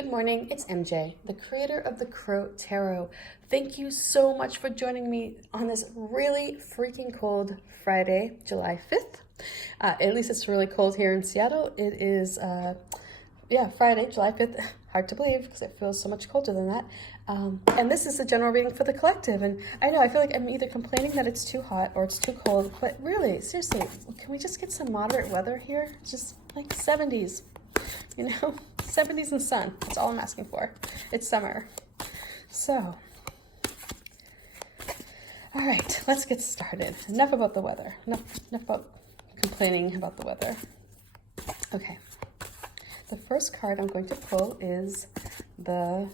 Good morning, it's MJ, the creator of the Crow Tarot. Thank you so much for joining me on this really freaking cold Friday, July 5th. At least it's really cold here in Seattle. It is, Friday, July 5th. Hard to believe because it feels so much colder than that. And this is the general reading for the collective. And I know, I feel like I'm either complaining that it's too hot or it's too cold, but really, seriously, can we just get some moderate weather here? Just like 70s. 70s and sun. That's all I'm asking for. It's summer. So, all right, let's get started. Enough about the weather. Enough about complaining about the weather. Okay. The first card I'm going to pull is the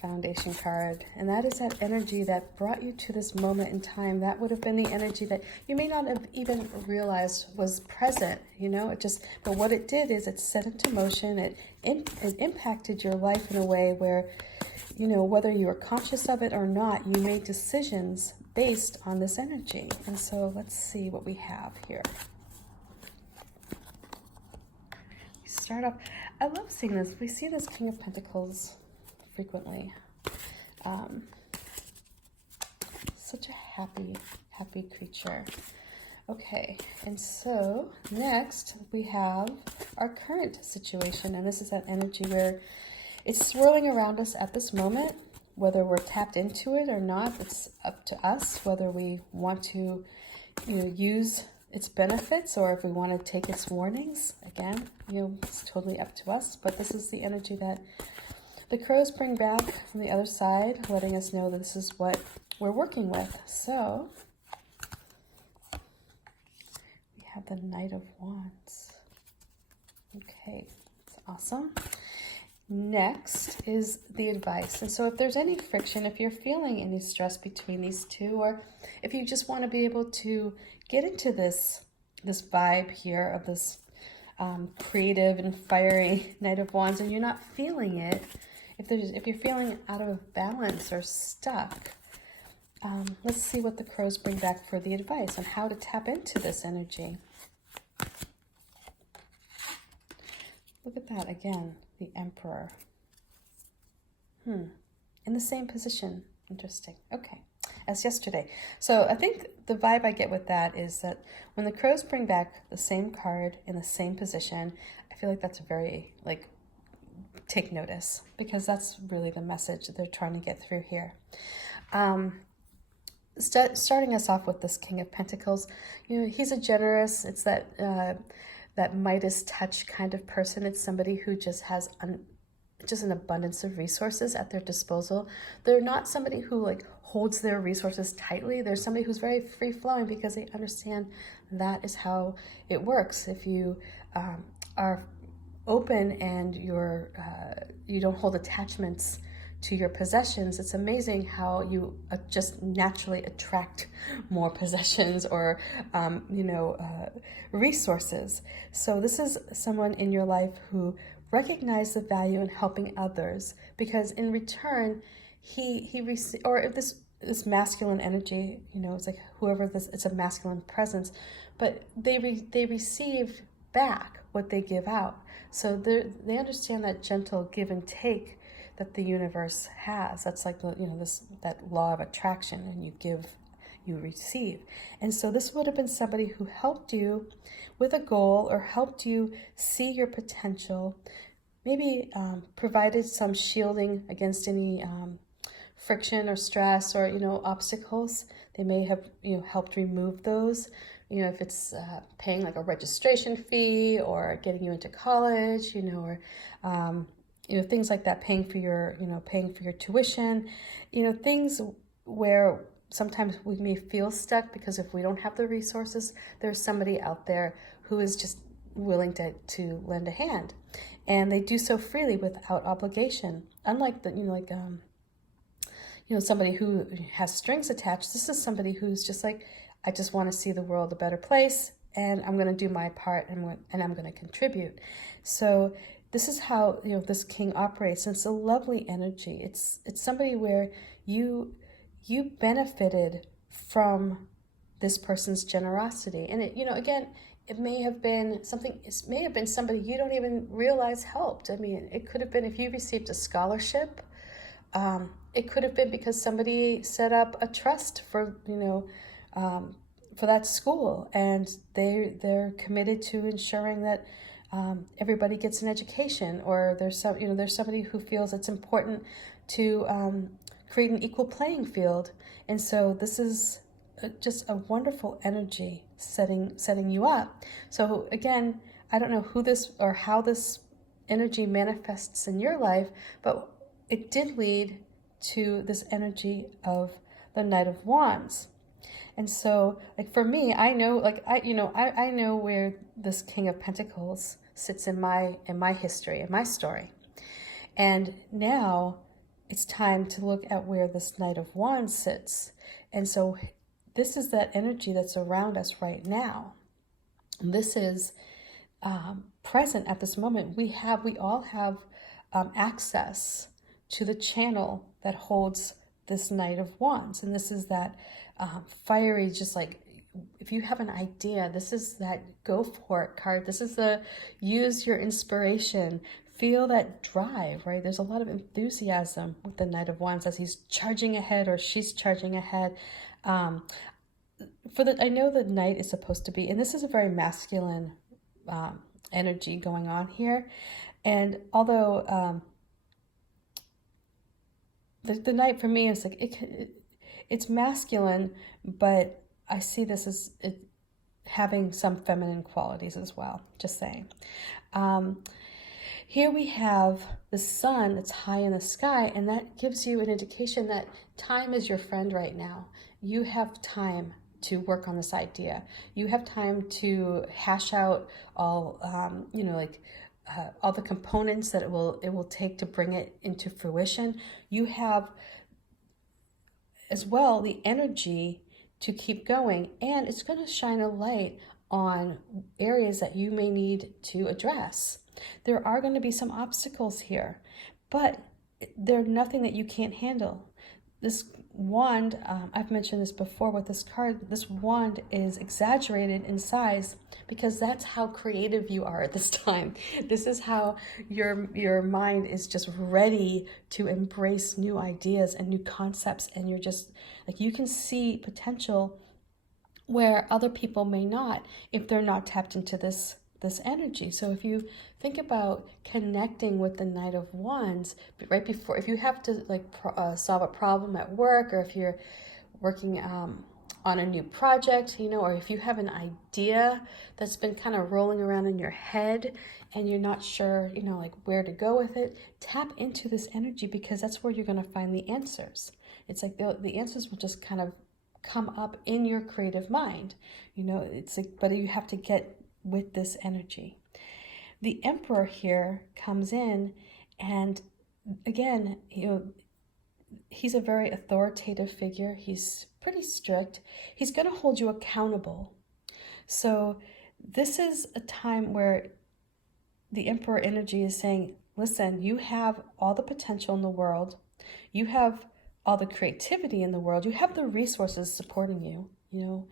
Foundation card, and that is that energy that brought you to this moment in time. That would have been the energy that you may not have even realized was present, but what it did is it set into motion. It impacted your life in a way where, whether you were conscious of it or not, you made decisions based on this energy. And so let's see what we have here. We start off, I love seeing this. We see this King of Pentacles frequently. Such a happy creature. Okay, and so next we have our current situation, and this is that energy where it's swirling around us at this moment. Whether we're tapped into it or not, it's up to us whether we want to use its benefits or if we want to take its warnings. Again, it's totally up to us, but this is the energy that the crows bring back from the other side, letting us know that this is what we're working with. So, we have the Knight of Wands. Okay, that's awesome. Next is the advice. And so if there's any friction, if you're feeling any stress between these two, or if you just want to be able to get into this vibe here of this creative and fiery Knight of Wands, and you're not feeling it, if you're feeling out of balance or stuck, let's see what the crows bring back for the advice on how to tap into this energy. Look at that again, the Emperor. In the same position. Interesting. Okay, as yesterday. So I think the vibe I get with that is that when the crows bring back the same card in the same position, I feel like that's very, take notice, because that's really the message that they're trying to get through here. Starting us off with this King of Pentacles, he's a generous, it's that Midas touch kind of person. It's somebody who just has an abundance of resources at their disposal. They're not somebody who holds their resources tightly. They're somebody who's very free-flowing because they understand that is how it works. If you are open and you don't hold attachments to your possessions, it's amazing how you just naturally attract more possessions or resources. So this is someone in your life who recognized the value in helping others, because in return or if this masculine energy, it's like whoever this, it's a masculine presence, but they receive back what they give out. So they understand that gentle give and take that the universe has. That's like that law of attraction, and you give, you receive. And so this would have been somebody who helped you with a goal or helped you see your potential, maybe provided some shielding against any friction or stress or obstacles. They may have helped remove those. If it's paying a registration fee or getting you into college, or things like that, paying for your tuition, things where sometimes we may feel stuck because if we don't have the resources, there's somebody out there who is just willing to lend a hand, and they do so freely without obligation. Unlike somebody who has strings attached, this is somebody who's just I just want to see the world a better place, and I'm going to do my part, and I'm going to contribute. So this is how this king operates, and it's a lovely energy. It's somebody where you benefited from this person's generosity, and again, it may have been something, it may have been somebody you don't even realize helped. I mean, it could have been if you received a scholarship. It could have been because somebody set up a trust for, for that school, and they're committed to ensuring that everybody gets an education, or there's somebody who feels it's important to create an equal playing field. And so this is just a wonderful energy setting you up. So again, I don't know who this or how this energy manifests in your life, but it did lead to this energy of the Knight of Wands. And so, like, for me, I know, like, I know where this King of Pentacles sits in my history, in my story. And now it's time to look at where this Knight of Wands sits. And so this is that energy that's around us right now. And this is present at this moment. We all have access to the channel that holds this Knight of Wands. And this is that fiery, just like, if you have an idea, this is that go for it card. This is the use your inspiration, feel that drive, right? There's a lot of enthusiasm with the Knight of Wands as he's charging ahead, or she's charging ahead. I know the Knight is supposed to be, and this is a very masculine energy going on here. And although the Knight for me is like, it's masculine, but I see this as it having some feminine qualities as well, just saying. Here we have the sun that's high in the sky, and that gives you an indication that time is your friend right now. You have time to work on this idea. You have time to hash out all, all the components that it will take to bring it into fruition. You have as well the energy to keep going, and it's going to shine a light on areas that you may need to address. There are going to be some obstacles here, but they're nothing that you can't handle. This wand, I've mentioned this before with this card, this wand is exaggerated in size because that's how creative you are at this time. This is how your mind is just ready to embrace new ideas and new concepts, and you're just like, you can see potential where other people may not if they're not tapped into this energy. So if you think about connecting with the Knight of Wands right before, if you have to solve a problem at work, or if you're working on a new project, or if you have an idea that's been kind of rolling around in your head and you're not sure, where to go with it, tap into this energy, because that's where you're going to find the answers. It's like the answers will just kind of come up in your creative mind. It's like, but you have to get with this energy. The Emperor here comes in, and again, he's a very authoritative figure. He's pretty strict. He's going to hold you accountable. So this is a time where the Emperor energy is saying, listen, you have all the potential in the world. You have all the creativity in the world. You have the resources supporting you.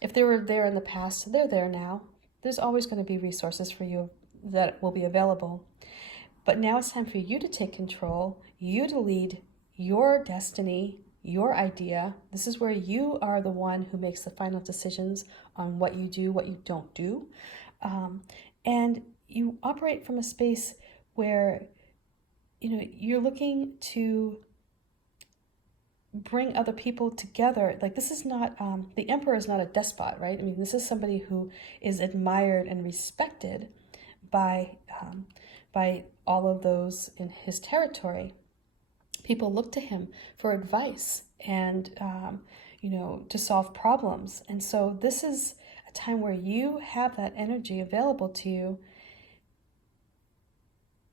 If they were there in the past, they're there now. There's always going to be resources for you that will be available. But now it's time for you to take control, you to lead your destiny, your idea. This is where you are the one who makes the final decisions on what you do, what you don't do. And you operate from a space where, you're looking to bring other people together. Like, this is not, the Emperor is not a despot, right? I mean, this is somebody who is admired and respected by all of those in his territory. People look to him for advice and, to solve problems. And so this is a time where you have that energy available to you.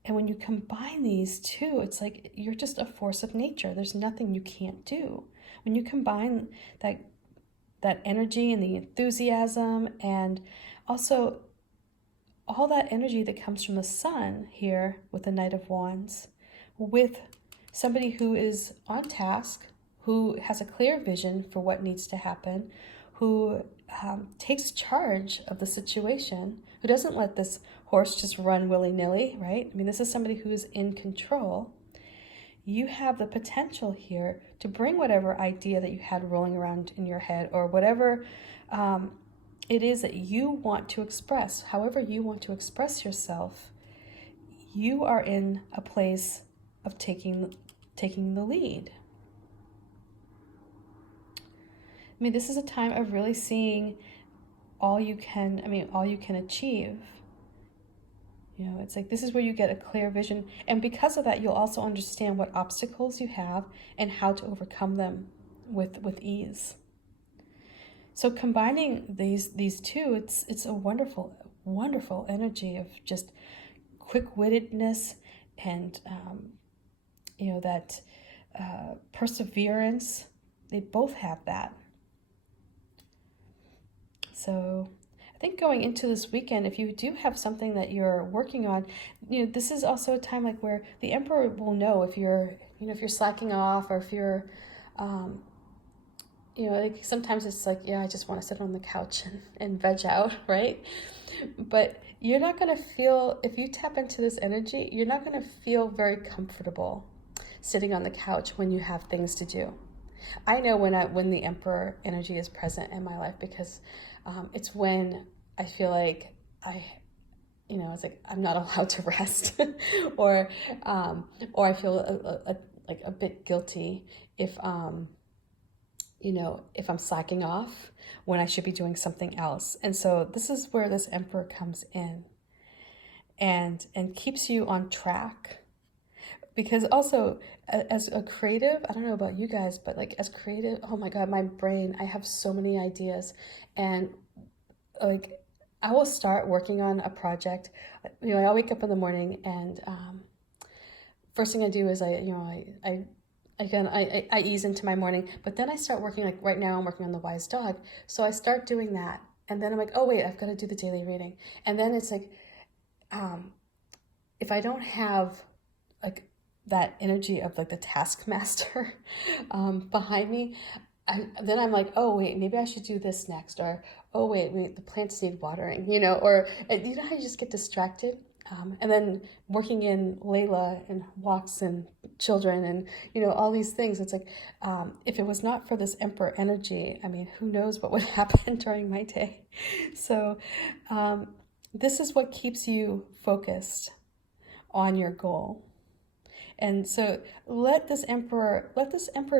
And when you combine these two, it's like you're just a force of nature. There's nothing you can't do. When you combine that energy and the enthusiasm, and also all that energy that comes from the sun here with the Knight of Wands, with somebody who is on task, who has a clear vision for what needs to happen, who takes charge of the situation, who doesn't let this horse just run willy-nilly, right? I mean, this is somebody who is in control. You have the potential here to bring whatever idea that you had rolling around in your head, or whatever it is that you want to express, however you want to express yourself. You are in a place of taking the lead. I mean, this is a time of really seeing all you can achieve. You know, it's like this is where you get a clear vision. And because of that, you'll also understand what obstacles you have and how to overcome them with ease. So combining these two, it's a wonderful energy of just quick-wittedness and that perseverance. They both have that. So I think going into this weekend, if you do have something that you're working on, this is also a time like where the Emperor will know if you're slacking off, or if you're like sometimes it's like, yeah, I just want to sit on the couch and veg out, right? But you're not going to feel, if you tap into this energy, you're not going to feel very comfortable sitting on the couch when you have things to do. I know when the Emperor energy is present in my life, because it's when I feel like it's like I'm not allowed to rest, or I feel like a bit guilty if if I'm slacking off when I should be doing something else. And so this is where this Emperor comes in and keeps you on track. Because also, as a creative, I don't know about you guys, but like as creative, oh my God, my brain, I have so many ideas. And like, I will start working on a project. I wake up in the morning, and first thing I do is I ease into my morning, but then I start working, like right now I'm working on the Wise Dog. So I start doing that. And then I'm like, oh wait, I've got to do the daily reading. And then it's like, if I don't have like that energy of like the taskmaster behind me, then I'm like, oh wait, maybe I should do this next, or oh wait, the plants need watering, or how you just get distracted. And then working in Layla and walks and children and all these things, it's like if it was not for this Emperor energy, I mean, who knows what would happen during my day. So this is what keeps you focused on your goal. And so let this Emperor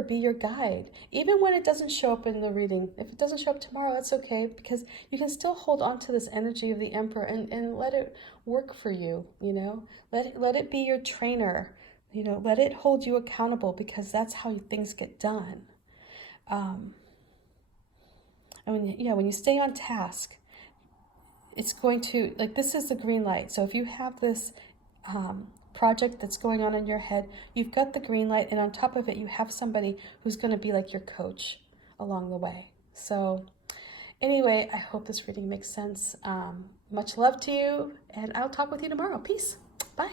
be your guide, even when it doesn't show up in the reading. If it doesn't show up tomorrow, that's okay, because you can still hold on to this energy of the Emperor and let it work for you. Let it be your trainer. Let it hold you accountable, because that's how things get done. And when you stay on task, it's going to, like, this is the green light. So if you have this project that's going on in your head, you've got the green light, and on top of it you have somebody who's going to be like your coach along the way. So anyway, I hope this reading makes sense. Much love to you, and I'll talk with you tomorrow. Peace. Bye.